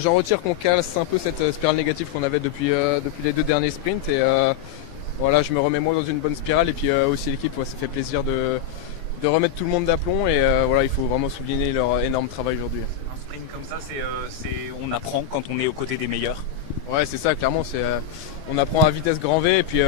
J'en retire qu'on casse un peu cette spirale négative qu'on avait depuis les 2 derniers sprints et voilà, je me remets moi dans une bonne spirale et puis aussi l'équipe, ça fait plaisir de remettre tout le monde d'aplomb et voilà, il faut vraiment souligner leur énorme travail aujourd'hui. Un sprint comme ça, on apprend quand on est aux côtés des meilleurs. Ouais, c'est ça, clairement, on apprend à vitesse grand V et puis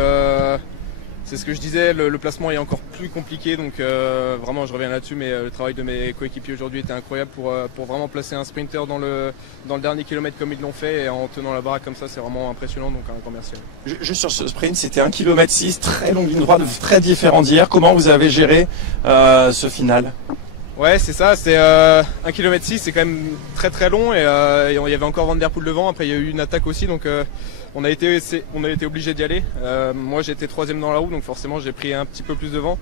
c'est ce que je disais, le placement est encore plus compliqué, donc vraiment je reviens là-dessus, mais le travail de mes coéquipiers aujourd'hui était incroyable pour vraiment placer un sprinter dans le dernier kilomètre comme ils l'ont fait, et en tenant la baraque comme ça, c'est vraiment impressionnant, donc un grand merci. Juste sur ce sprint, c'était 1,6 km, très longue ligne droite, très différent d'hier. Comment vous avez géré ce final ? Ouais, c'est ça, c'est 1,6 km, c'est quand même très très long et il y avait encore Van Der Poel devant, après il y a eu une attaque aussi, donc on a été obligé d'y aller. Moi j'étais 3e dans la roue, donc forcément j'ai pris un petit peu plus de vent.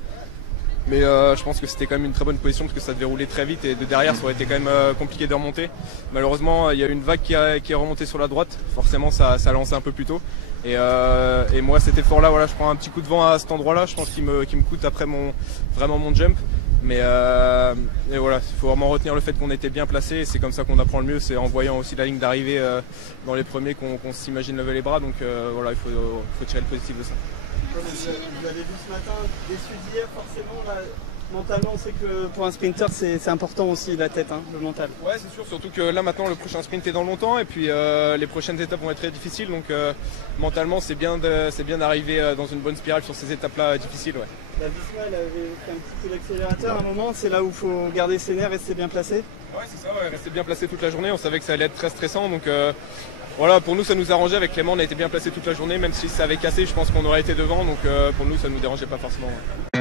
Mais je pense que c'était quand même une très bonne position parce que ça devait rouler très vite et de derrière ça aurait été quand même compliqué de remonter. Malheureusement il y a eu une vague qui est remontée sur la droite, forcément ça a lancé un peu plus tôt. Et moi cet effort là, voilà, je prends un petit coup de vent à cet endroit là, je pense qu'il me coûte après vraiment mon jump. Mais et voilà, il faut vraiment retenir le fait qu'on était bien placé et c'est comme ça qu'on apprend le mieux, c'est en voyant aussi la ligne d'arrivée dans les premiers qu'on s'imagine lever les bras, donc voilà, il faut tirer le positif de ça. Vous avez vu ce matin, déçu d'hier forcément, là, mentalement on sait que pour un sprinter c'est important aussi la tête, hein, le mental. Ouais, c'est sûr, surtout que là maintenant le prochain sprint est dans longtemps et puis les prochaines étapes vont être très difficiles, donc mentalement c'est bien d'arriver dans une bonne spirale sur ces étapes là difficiles. Ouais. La Visma elle avait fait un petit coup d'accélérateur à un moment, c'est là où il faut garder ses nerfs, rester bien placé. Ouais, c'est ça, ouais, rester bien placé toute la journée, on savait que ça allait être très stressant, donc voilà, pour nous ça nous arrangeait, avec Clément on a été bien placé toute la journée, même si ça avait cassé je pense qu'on aurait été devant, donc pour nous ça ne nous dérangeait pas forcément. Ouais.